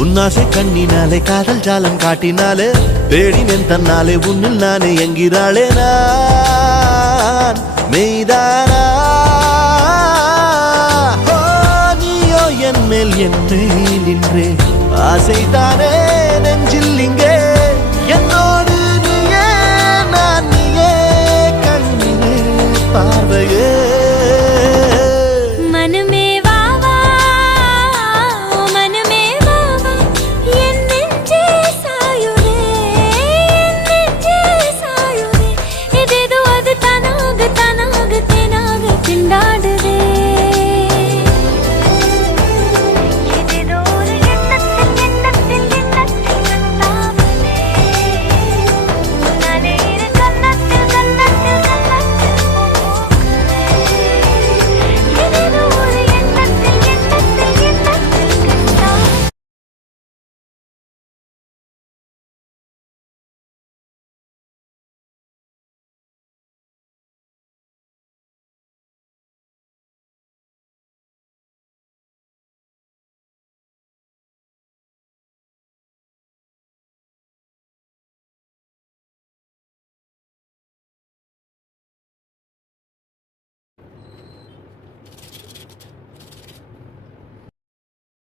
உன்னாசை கண்ணினாலே காதல் ஜாலம் காட்டினாலே தேடினேன் தன்னாலே உன்னில் நானே என்கிறாளே நான் மெய்தானா நீயோ என் மேல் நின்றே ஆசைதானே